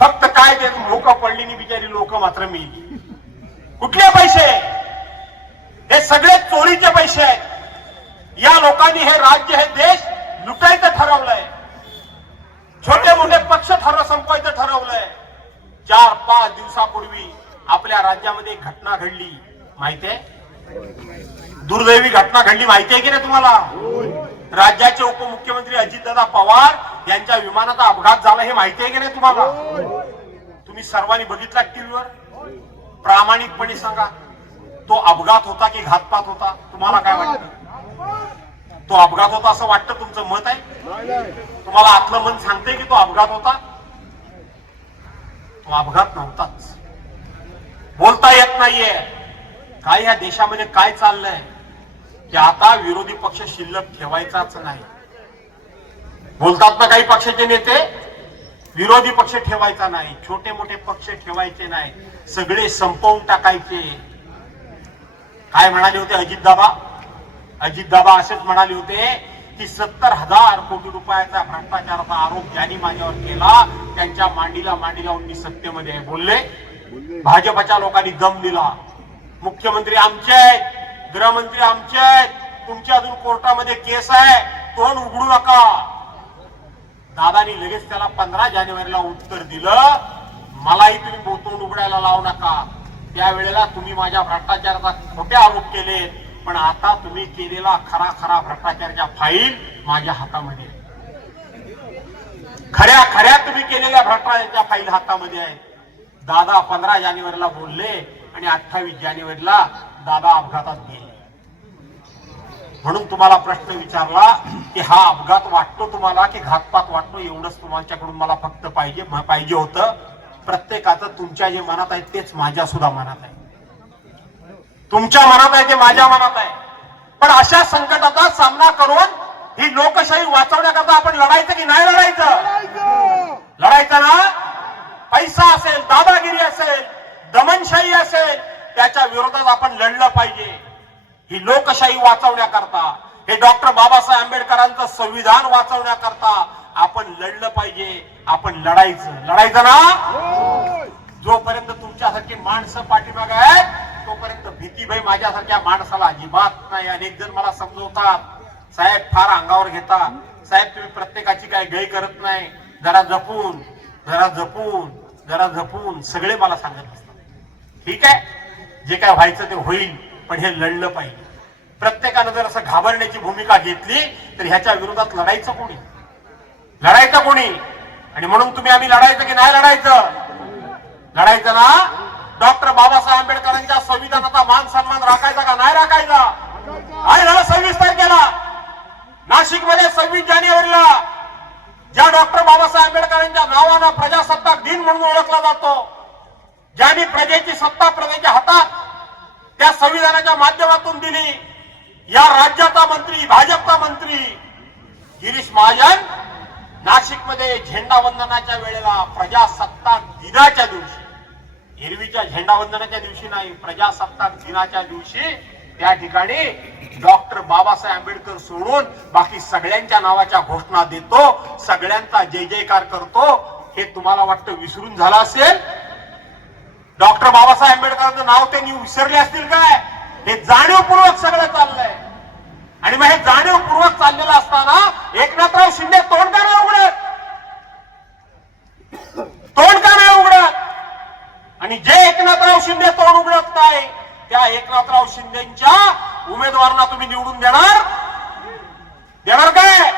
फक्त काय ते लोक पडली नाही बिचारी, लोक मात्र मिळली. कुठले पैसे? हे सगळे चोरीचे पैसे आहेत. या लोकांनी हे राज्य, हे देश लुटायचं ठरवलंय. छोटे मोठे पक्ष संपवायचं ठरवलंय. 4-5 दिवसापूर्वी आपल्या राज्यामध्ये एक घटना घडली, माहितीये? दुर्दैवी घटना घडली, माहितीये की नाही तुम्हाला? राज्याचे उपमुख्यमंत्री अजितदादा पवार यांच्या विमानाचा अपघात झाला, हे माहितीये की नाही तुम्हाला? तुम्ही सर्वांनी बघितला टीव्हीवर. प्रामाणिकपणे सांगा, तो अपघात होता की घातपात होता? तुम्हाला काय वाटतं? तो अपघात होता असं वाटतं? तुमचं मत आहे? तुम्हाला आतलं मन सांगते की तो अपघात होता? तो अपघात नव्हताच. बोलता येत नाहीये काय ह्या देशामध्ये काय चाललंय, की आता विरोधी पक्ष शिल्लक ठेवायचाच नाही. बोलतात ना काही पक्षाचे नेते, विरोधी पक्ष ठेवायचा नाही, छोटे मोठे पक्ष ठेवायचे नाही, सगळे संपवून टाकायचे. काय म्हणाले होते अजितदादा? अजितदादा असेच म्हणाले होते की 70,000 कोटी रुपयाचा भ्रष्टाचाराचा आरोप ज्यांनी माझ्यावर केला त्यांच्या मांडीला मांडी लावून मी सत्तेमध्ये आहे. बोलले. भाजपच्या लोकांनी दम दिला. मुख्यमंत्री आमचे आहेत, गृहमंत्री आमचे आहेत, तुमची अजून कोर्टामध्ये केस आहे, तोंड उघडू नका. दादानी लगेच त्याला 15 जानेवारीला उत्तर दिलं, मलाही तुम्ही तोंड उघडायला लावू नका. त्यावेळेला तुम्ही माझ्या भ्रष्टाचाराचा खोटे आरोप केले, पण आता तुम्ही केलेला खरा भ्रष्टाचाराच्या फाईल माझ्या हातामध्ये आहे. खऱ्या तुम्ही केलेल्या भ्रष्टाचाराच्या फाईल हातामध्ये आहेत. दादा 15 जानेवारीला बोलले आणि 28 जानेवारीला दादा अपघातात गेले. म्हणून तुम्हाला प्रश्न विचारला की हा अपघात वाटतो तुम्हाला की घातपात वाटतो? एवढंच तुमच्याकडून मला फक्त पाहिजे होतं. प्रत्येकाचं तुमच्या जे मनात आहे तेच माझ्या सुद्धा मनात आहे. तुमच्या मनात आहे ते माझ्या मनात आहे. पण अशा संकटाचा सामना करून ही लोकशाही वाचवण्याकरता आपण लढायचं की नाही लढायचं? लढायचं ना. पैसा असेल, दादागिरी असेल, दमनशाही असेल, त्याच्या विरोधात आपण लढलं पाहिजे. ही लोकशाही वाचवण्याकरता, हे डॉक्टर बाबासाहेब आंबेडकरांचं संविधान वाचवण्याकरता आपण लढलं पाहिजे. आपण लढायचं ना. जोपर्यंत तुमच्यासारखी माणसं पाठीमागे आहेत तोपर्यंत भीतीभय माझ्यासारख्या माणसाला अजिबात नाही. अनेक जण मला समजवतात, साहेब फार अंगावर घेता, साहेब तुम्ही प्रत्येकाची काय गय करत नाही, जरा जपून सगळे मला सांगत असतात. ठीक आहे, जे काय व्हायचं ते होईल, पण हे लढलं पाहिजे. प्रत्येकानं जर असं घाबरण्याची भूमिका घेतली तर ह्याच्या विरोधात लढायचं कोणी? आणि म्हणून आम्ही लढायचं की नाही लढायचं ना. डॉक्टर बाबासाहेब आंबेडकरांच्या संविधानाचा मान सन्मान राखायचा का नाही राखायचा? काय झालं 26 तारखेला नाशिकमध्ये 26 जानेवारीला ज्या डॉक्टर बाबासाहेब आंबेडकरांच्या नावानं प्रजासत्ताक दिन म्हणून ओळखला जातो, ज्यांनी प्रजेची सत्ता प्रजेच्या हातात त्या संविधानाच्या माध्यमातून दिली, या राज्याचा मंत्री, भाजपचा मंत्री गिरीश महाजन नाशिकमध्ये झेंडा वंदनाच्या वेळेला प्रजासत्ताक दिनाच्या दिवशी, एरवीच्या झेंडा वंदनाच्या दिवशी नाही, प्रजासत्ताक दिनाच्या दिवशी त्या ठिकाणी डॉक्टर बाबासाहेब आंबेडकर सोडून बाकी सगळ्यांच्या नावाच्या घोषणा देतो, सगळ्यांचा जय जयकार करतो. हे तुम्हाला वाटतं विसरून झालं असेल? डॉक्टर बाबासाहेब आंबेडकरांचं नाव त्यांनी विसरले असतील काय? हे जाणीवपूर्वक सगळं चाललंय. आणि मग हे जाणीवपूर्वक चाललेलं असताना एकनाथराव शिंदे तोंड का नाही उघडत? तोंड का नाही उघडत? आणि जे एकनाथराव शिंदे तोंड उघडत नाही त्या एकनाथराव शिंदेच्या उमेदवारांना तुम्ही निवडून देणार? देणार काय?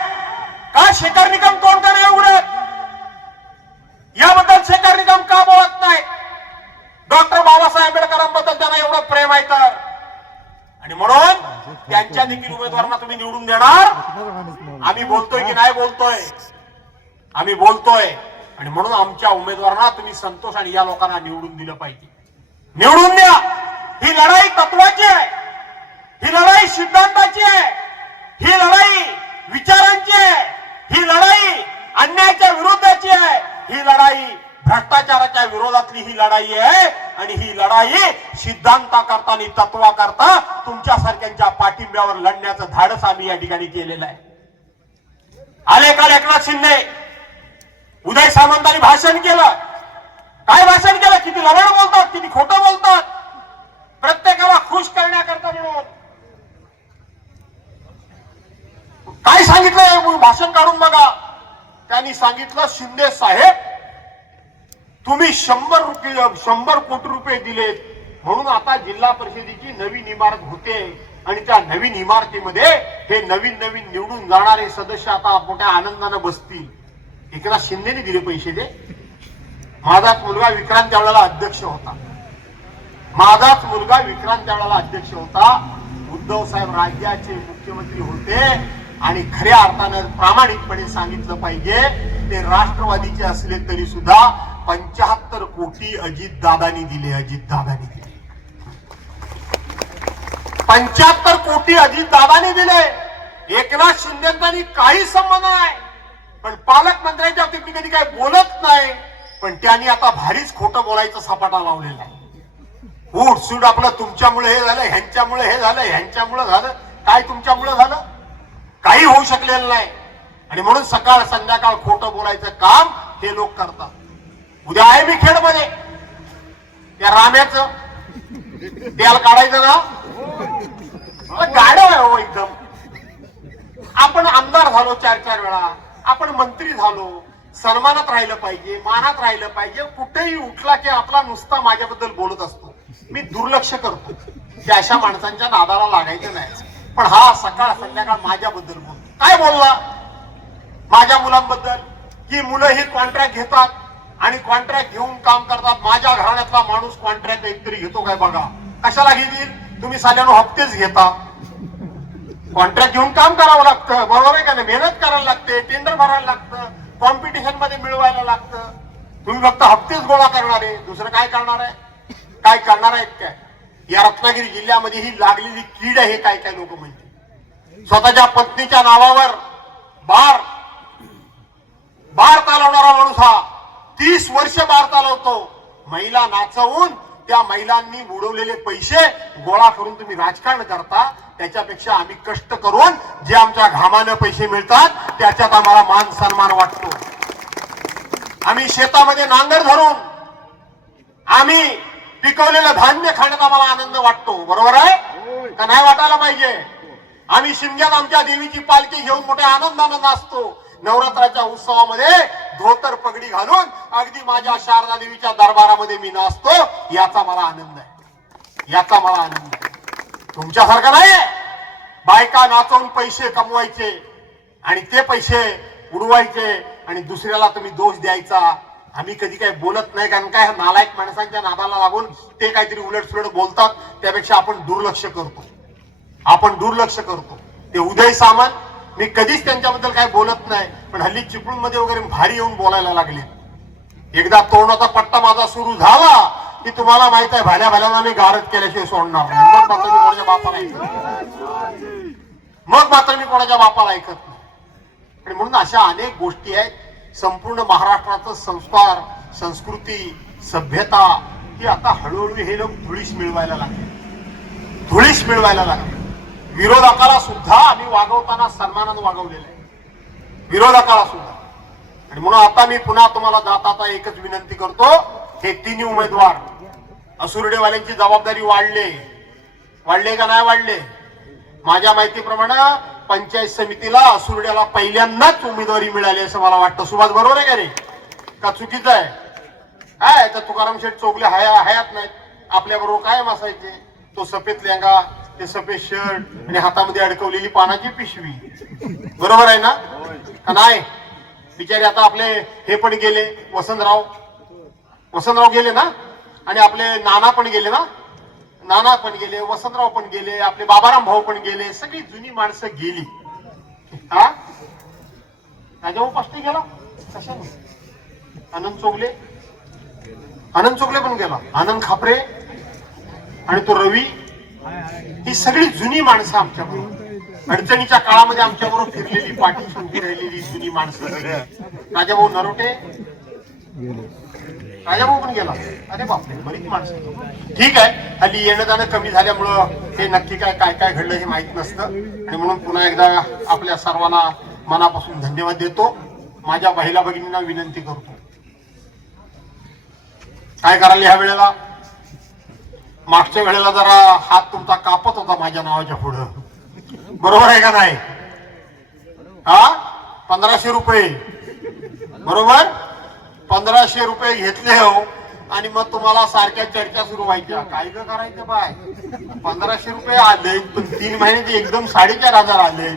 का शेखर निकम तोंड का नाही उघडत? याबद्दल शेखर निकम का बोलत नाही? डॉक्टर बाबासाहेब आंबेडकरांबद्दल त्यांना एवढं प्रेम आहे तर. आणि म्हणून त्यांच्या देखील उमेदवारांना तुम्ही निवडून देणार? आम्ही बोलतोय की नाही बोलतोय? आम्ही बोलतोय. आणि म्हणून आमच्या उमेदवारांना तुम्ही संतोष आणि या लोकांना निवडून दिलं पाहिजे. निवडून द्या. ही लढाई तत्वाची आहे, ही लढाई सिद्धांताची आहे, ही लढाई विचारांची आहे, ही लढाई अन्यायाच्या विरोधाची आहे, ही लढाई भ्रष्टाचाराच्या विरोधातली ही लढाई आहे. आणि ही लढाई सिद्धांताकरता आणि तत्वाकरता तुमच्यासारख्यांच्या पाठिंब्यावर लढण्याचं धाडस आम्ही या ठिकाणी केलेलं आहे. आले काल एकनाथ शिंदे, उदय सामंतांनी भाषण केलं. काय भाषण केलं? किती लवड बोलतात, किती खोटं बोलतात, प्रत्येकाला खुश करण्याकरता म्हणून. काय सांगितलं? भाषण काढून बघा. त्यांनी सांगितलं, शिंदे साहेब तुम्ही 100 कोटी रुपये दिलेत म्हणून आता जिल्हा परिषदेची नवीन इमारत होते आणि त्या नवीन इमारतीमध्ये हे नवीन नवीन निवडून जाणारे सदस्य आता मोठ्या आनंदाने बसतील. एकनाथ शिंदेने दिले पैसे ते. माझाच मुलगा विक्रांत त्यावेळेला अध्यक्ष होता. माझाच मुलगा विक्रांत त्यावेळेला अध्यक्ष होता. उद्धव साहेब राज्याचे मुख्यमंत्री होते आणि खऱ्या अर्थानं प्रामाणिकपणे सांगितलं पाहिजे, ते राष्ट्रवादीचे असले तरी सुद्धा 75 कोटी अजितदादांनी दिले. अजितदादांनी दिले 75 कोटी अजितदादांनी दिले. एकनाथ शिंदेंनी काही संबंध नाही. पण पालकमंत्र्यांच्या बाबतीत मी कधी काही बोलत नाही, पण त्यांनी आता भारीच खोटं बोलायचं सपाटा लावलेला आहे. उठसूट आपलं तुमच्यामुळे हे झालं, ह्यांच्यामुळे हे झालं, ह्यांच्यामुळे झालं. काय तुमच्यामुळे झालं? काही होऊ शकलेलं नाही. आणि म्हणून सकाळ संध्याकाळ खोटं बोलायचं काम हे लोक करतात. उद्या आहे मी खेडमध्ये, त्या राम्याचं तेल काढायचं ना, गाड्या हो एकदम. आपण आमदार झालो 4-4 वेळा, आपण मंत्री झालो, सन्मानात राहिलं पाहिजे, मानात राहिलं पाहिजे. कुठेही उठला की आपला नुसता माझ्याबद्दल बोलत असतो. मी दुर्लक्ष करतो की अशा माणसांच्या नादाला लागायचं नाही. पण हा सकाळ संध्याकाळ माझ्याबद्दल बोलतो. काय बोलला? माझ्या मुलांबद्दल की मुलं ही कॉन्ट्रॅक्ट घेतात आणि कॉन्ट्रॅक्ट घेऊन काम करतात. माझ्या घराण्यातला माणूस कॉन्ट्रॅक्ट एकतरी घेतो काय बघा. कशाला घेतील? तुम्ही साल्यानो हप्तेच घेता. कॉन्ट्रॅक्ट घेऊन काम करावं लागतं, बरोबर आहे का नाही? मेहनत करायला लागते, टेंडर भरायला लागतं, कॉम्पिटिशन मध्ये मिळवायला लागतं. तुम्ही फक्त हप्तेच गोळा करणार आहे, दुसरं काय करणार आहे? काय करणार आहेत काय? या रत्नागिरी जिल्ह्यामध्ये ही लागलेली कीड आहे. काय काय लोक म्हणते स्वतःच्या पत्नीच्या नावावर बार चालवणारा माणूस हा 30 वर्ष बार चालवतो. महिला नाचवून त्या महिलांनी बुडवलेले पैसे गोळा करून तुम्ही राजकारण करता. त्याच्यापेक्षा आम्ही कष्ट करून जे आमच्या घामानं पैसे मिळतात त्याच्यात आम्हाला मान सन्मान वाटतो. आम्ही शेतामध्ये नांगर धरून आम्ही पिकवलेलं धान्य खाण्यात आम्हाला आनंद वाटतो. बरोबर आहे का नाही? वाटायला पाहिजे. आम्ही शिमग्यात आमच्या देवीची पालखी घेऊन मोठ्या आनंदानं नाचतो. नवरात्राच्या उत्सवामध्ये धोतर पगडी घालून अगदी माझ्या शारदा देवीच्या दरबारामध्ये मी नाचतो. याचा मला आनंद आहे, याचा मला आनंद आहे. तुमच्यासारखं नाही बायका नाचवून पैसे कमवायचे आणि ते पैसे उडवायचे आणि दुसऱ्याला तुम्ही दोष द्यायचा. आम्ही कधी काही बोलत नाही, कारण काय नालायक माणसांच्या नादाला लागून ते काहीतरी उलटसुलट बोलतात. त्यापेक्षा आपण दुर्लक्ष करतो, आपण दुर्लक्ष करतो. ते उदय सामंत, मी कधीच त्यांच्याबद्दल काय बोलत नाही, पण हल्ली चिपळूणमध्ये वगैरे भारी येऊन बोलायला लागले. एकदा तोंडाचा पट्टा माझा सुरू झाला की तुम्हाला माहित आहे भाल्या भाल्याला मी गारद केल्याशिवाय सोडणार नाही. मग मात्र मी कोणाच्या बापाला ऐकत नाही, मग मात्र मी कोणाच्या बापाला ऐकत नाही. आणि म्हणून अशा अनेक गोष्टी आहेत. संपूर्ण महाराष्ट्राचं संस्कार, संस्कृती, सभ्यता ही आता हळूहळू हे लोक धुळीस मिळवायला लागले. विरोधकाला सुद्धा आम्ही वागवताना सन्मानानं वागवलेलं आहे, विरोधकाला सुद्धा. आणि म्हणून आता मी पुन्हा तुम्हाला जाता एकच विनंती करतो, हे तिन्ही उमेदवार असुर्डेवाल्यांची जबाबदारी वाढले का नाही वाढले? माझ्या माहितीप्रमाणे पंचायत समितीला असुर्ड्याला पहिल्यांदाच उमेदवारी मिळाली असं मला वाटतं. सुभाष बरोबर आहे का रे? का चुकीचं आहे? काय तर तुकाराम शेठ चौगले हयात नाहीत, आपल्या बरोबर कायम असायचे. तो सफेद लेंगा, ते सफेद शर्ट आणि हातामध्ये अडकवलेली पानाची पिशवी, बरोबर आहे ना? का नाही? बिचारे आता आपले हे पण गेले, वसंतराव गेले ना, आणि आपले नाना पण गेले ना, वसंतराव पण गेले, आपले बाबाराम भाऊ पण गेले, सगळी जुनी माणसं गेली. हा राजाभाऊ पाष्टे गेला कशाने? आनंद चोगले पण गेला, आनंद खापरे आणि तो रवी, ही सगळी जुनी माणसं आमच्या बरोबर अडचणीच्या काळामध्ये आमच्या बरोबर फिरलेली, पाठीशी उभी राहिलेली जुनी माणसं. राजाभाऊ नरोटे, राजाभाऊ पण गेला. अरे बापरे, बरीच माणसं. ठीक आहे, हल्ली येणं जाणं कमी झाल्यामुळं हे नक्की काय घडलं हे माहित नसतं. आणि म्हणून पुन्हा एकदा आपल्या सर्वांना मनापासून धन्यवाद देतो. माझ्या बहिला भगिनींना विनंती करतो, काय करायला ह्या वेळेला? मागच्या वेळेला जरा हात तुमचा कापत होता माझ्या नावाच्या पुढं, बरोबर आहे का नाही? हा 1500 रुपये, बरोबर? 1500 रुपये घेतले हो, आणि मग तुम्हाला सारख्या चर्चा सुरू व्हायच्या, काय ग करायचं बाय? 1500 रुपये आले, पण 3 महिन्याचे एकदम 4500 आले.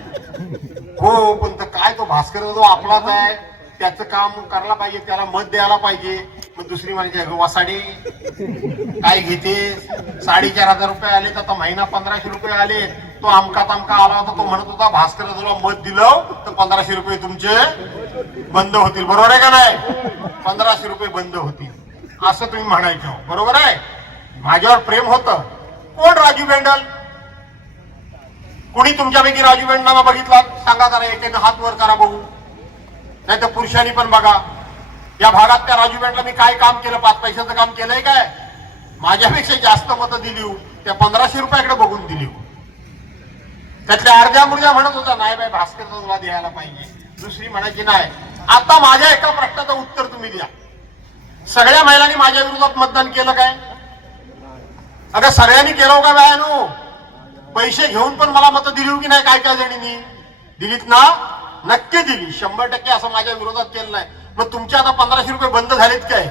हो, पण काय तो भास्कर जो आपलाच आहे, त्याचं काम करायला पाहिजे, त्याला मत द्यायला पाहिजे. मग दुसरी म्हणजे वसाडे काय घेते, 4500 रुपये आले, तर महिना 1500 रुपये आले. तो आमका आला होता, तो म्हणत होता भास्कर तुला मत दिलं तर 1500 रुपये तुमचे बंद होतील, बरोबर आहे का नाही? 1500 रुपये बंद होतील असं तुम्ही म्हणायचं, बरोबर आहे? माझ्यावर प्रेम होतं. कोण राजू बेंडल? कोणी तुमच्यापैकी राजू बेंडला बघितला? सांगा जरा, एकेनं हात वर करा बघू, नाही तर पुरुषांनी पण बघा. या भागात त्या राजू बेंडला मी काय काम केलं? 5 पैशाचं काम केलंय काय? माझ्यापेक्षा जास्त मतं दिली, त्या 1500 रुपयाकडे बघून दिली. त्यातल्या अर्ध्या मुर्ध्या म्हणत होता नाही बाई भास्करचा तुला द्यायला पाहिजे, दुसरी म्हणायची नाही. आता माझ्या एका प्रश्नाचं उत्तर तुम्ही द्या, सगळ्या महिलांनी माझ्या विरोधात मतदान केलं काय? अगं सगळ्यांनी केलं का बायानो? पैसे घेऊन पण मला मतं दिली की नाही? काय जणींनी दिलीत ना? नक्की दिली, 100% असं माझ्या विरोधात केलं नाही. मग तुमचे आता 1500 रुपये बंद झालेत काय?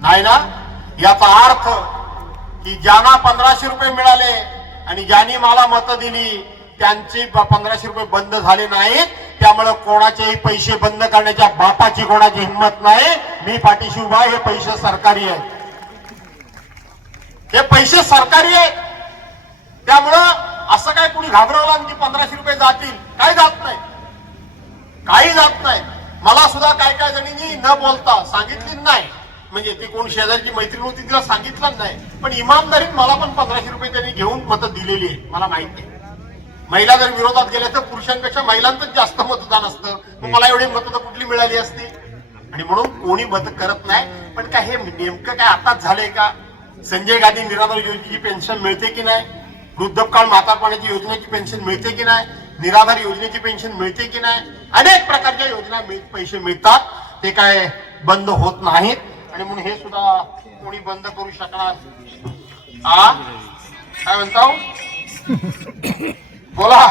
नाही ना? याचा अर्थ की ज्यांना 1500 रुपये मिळाले आणि ज्यांनी मला मतं दिली त्यांचे 1500 रुपये बंद झाले नाहीत. त्यामुळे कोणाचेही पैसे बंद करण्याच्या बापाची कोणाची हिंमत नाही. मी पाठीशी उभा आहे. हे पैसे सरकारी आहेत, हे पैसे सरकारी आहेत. त्यामुळं असं काय कुणी घाबरवलं की 1500 रुपये जातील? काय जात नाही, काही जात नाही. मला सुद्धा काय जणींनी न बोलता सांगितली नाही, म्हणजे ती कोण शेजारची मैत्रीण होती तिला सांगितलं नाही, पण इमानदारीत मला पण 1500 रुपये त्यांनी घेऊन मतं दिलेली आहे. मला माहिती आहे महिला जर विरोधात गेल्या तर पुरुषांपेक्षा महिलांचंच जास्त मतदान असतं. मला एवढी मतं कुठली मिळाली असती? आणि म्हणून कोणी मत करत नाही. पण काय हे नेमकं काय आताच झालंय का? संजय गांधी निराधार योजनेची पेन्शन मिळते की नाही? वृद्धकाळ म्हातारपणाची योजनेची पेन्शन मिळते की नाही? निराधार योजनेची पेन्शन मिळते की नाही? अनेक प्रकारच्या योजना पैसे मिळतात, ते काय बंद होत नाहीत. आणि म्हणून हे सुद्धा कोणी बंद करू शकणार? काय म्हणता बोला,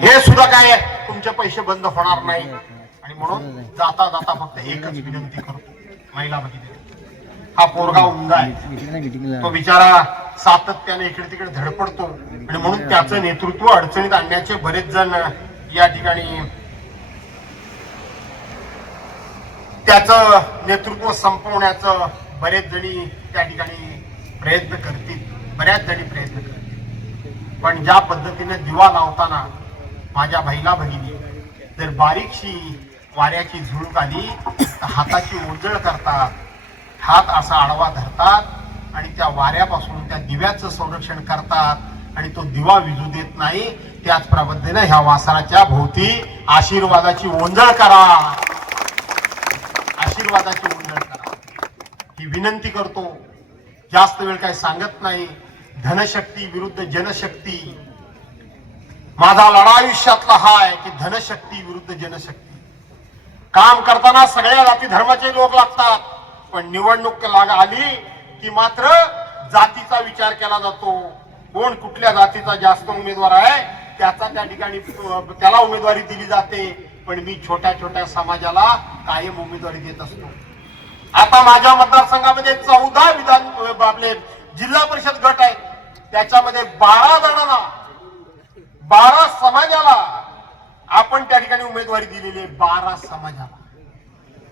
हे सुद्धा काय तुमचे पैसे बंद होणार नाही. आणि म्हणून जाता जाता फक्त एकच विनंती करतो महिला भगिनी, हा पोरगा उमदा आहे, तो बिचारा सातत्याने इकडे तिकडे धडपडतो. आणि म्हणून त्याचं नेतृत्व अडचणीत आणण्याचे बरेच जण या ठिकाणी, त्याचं नेतृत्व संपवण्याचं बरेच जणी त्या ठिकाणी प्रयत्न करतील, बऱ्याच जणी प्रयत्न करतील. पण ज्या पद्धतीने दिवा लावताना माझ्या महिला भगिनी जर बारीकशी वाऱ्याची झुळूक आली तर हाताची ओंजळ करतात, हात असा आडवा धरतात आणि त्या वाऱ्यापासून त्या दिव्याचं संरक्षण करतात. आणि तो दिवा विजू देत नाही. त्याच पद्धतीने ह्या वासराच्या भोवती आशीर्वादाची ओंजळ करा, आशीर्वादाची ओंजळ करा ही विनंती करतो. जास्त वेळ काही सांगत नाही. धनशक्ती विरुद्ध जनशक्ती माझा लढा आयुष्यातला हा आहे की धनशक्ती विरुद्ध जनशक्ती. काम करताना सगळ्या जाती धर्माचे लोक लागतात, पण निवडणूक आली की मात्र जातीचा विचार केला जातो. कोण कुठल्या जातीचा जास्त उमेदवार आहे त्याचा त्या ठिकाणी त्याला उमेदवारी दिली जाते. पण मी छोट्या छोट्या समाजाला कायम उमेदवारी देत असतो. आता माझ्या मतदारसंघामध्ये 14 विधान आपले जिल्हा परिषद गट आहेत. त्याच्यामध्ये 12 जणांना 12 समाजाला आपण त्या ठिकाणी उमेदवारी दिलेली आहे. 12 समाजाला,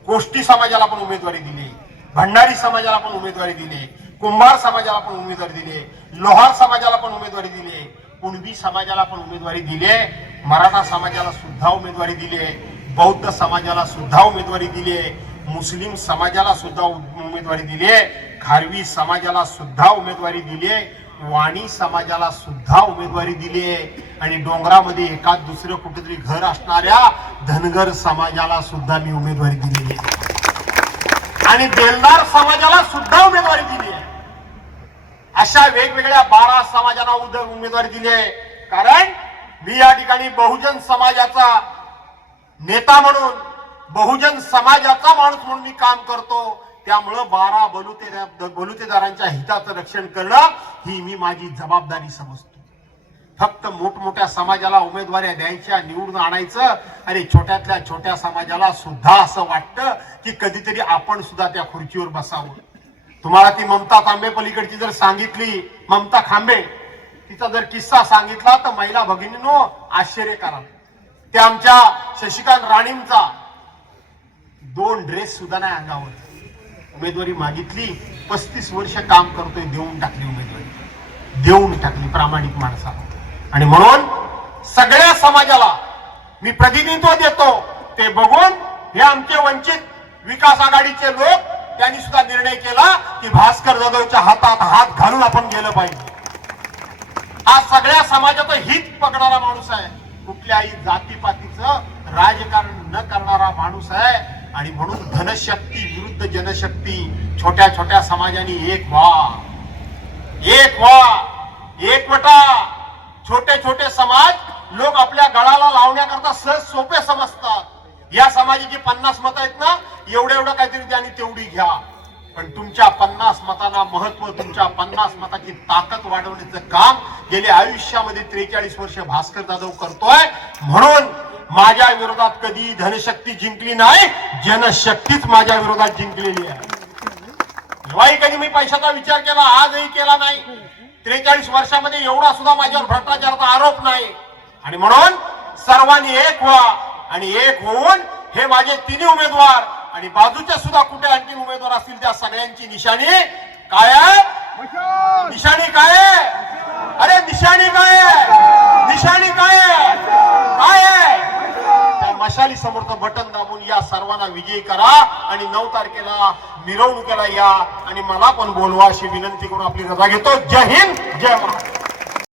कोष्टी समाजाला पण उमेदवारी दिली, भंडारी समाजाला पण उमेदवारी दिली, कुंभार समाजाला पण उमेदवारी दिली, लोहार समाजाला पण उमेदवारी दिली, कुणबी समाजाला पण उमेदवारी दिली, मराठा समाजाला सुद्धा उमेदवारी दिली, बौद्ध समाजाला सुद्धा उमेदवारी दिली, मुस्लिम समाजाला सुद्धा उमेदवारी दिली, खारवी समाजाला सुद्धा उमेदवारी दिली, वाणी समाजाला सुद्धा उमेदवारी दिली आणि डोंगरामध्ये एकाच दुसरं कुठेतरी घर असणाऱ्या धनगर समाजाला सुद्धा मी उमेदवारी दिलेली आहे आणि बेलदार समाजाला सुद्धा उमेदवारी दिली आहे. अशा वेगवेगळ्या 12 समाजांना उमेदवारी दिली आहे. कारण मी या ठिकाणी बहुजन समाजाचा नेता म्हणून, बहुजन समाजाचा माणूस म्हणून मी काम करतो. त्यामुळं 12 बलुतेदारांच्या हिताचं रक्षण करणं ही मी माझी जबाबदारी समजतो. फक्त मोठमोठ्या समाजाला उमेदवाऱ्या द्यायच्या, निवडून आणायचं आणि छोट्यातल्या छोट्या समाजाला सुद्धा असं वाटतं की कधीतरी आपण सुद्धा त्या खुर्चीवर बसावं. तुम्हाला ती ममता खांबे पलीकडची जर सांगितली, ममता खांबे तिचा जर किस्सा सांगितला तर महिला भगिनींनो आश्चर्य करा. त्या आमच्या शशिकांत राणींचा 2 ड्रेस सुद्धा नाही अंगावर. उमेदवारी मागितली, 35 वर्ष काम करतोय, देऊन टाकली उमेदवारी, देऊन टाकली प्रामाणिक माणसाला. आणि म्हणून सगळ्या समाजाला मी प्रतिनिधित्व देतो. ते बघून हे आमचे वंचित विकास आघाडीचे लोक त्यांनी सुद्धा निर्णय केला की भास्कर जाधवच्या हातात हात घालून आपण गेलं पाहिजे. हा सगळ्या समाजाचं हित पकडणारा माणूस आहे, कुठल्याही जातीपातीचं राजकारण न करणारा माणूस आहे. आणि म्हणून धनशक्ती विरुद्ध जनशक्ती, छोट्या छोट्या समाजांनी एक व्हा, एक व्हा, एकवटा. छोटे छोटे समाज लोक आपल्या गळाला लावण्याकरता सहज सोपे समजतात. या समाजाची 50 मतं आहेत ना, एवढं काहीतरी त्यांनी तेवढी घ्या. पण तुमच्या 50 मतांना महत्व, तुमच्या 50 मताची ताकद वाढवण्याचं काम गेले आयुष्यामध्ये 43 वर्ष भास्कर जाधव करतोय. म्हणून माझ्या विरोधात कधी धनशक्ती जिंकली नाही, जनशक्तीच माझ्या विरोधात जिंकलेली आहे. जेव्हाही कधी मी पैशाचा विचार केला, आजही केला नाही. 43 वर्षामध्ये एवढा सुद्धा माझ्यावर भ्रष्टाचाराचा आरोप नाही. आणि म्हणून सर्वांनी एक व्हा आणि एक होऊन हे माझे 3 उमेदवार आणि बाजूच्या सुद्धा कुठे आणखी उमेदवार असतील त्या सगळ्यांची निशाणी काय आहे? निशाणी काय आहे? अरे निशाणी काय आहे? निशाणी काय आहे? काय आहे? त्या मशाली समोरचं बटन दाबून या सर्वांना विजयी करा आणि 9 तारखेला मिरवणुकीला या आणि मला पण बोलवा अशी विनंती करून आपली रजा घेतो. जय हिंद, जय महाराष्ट्र.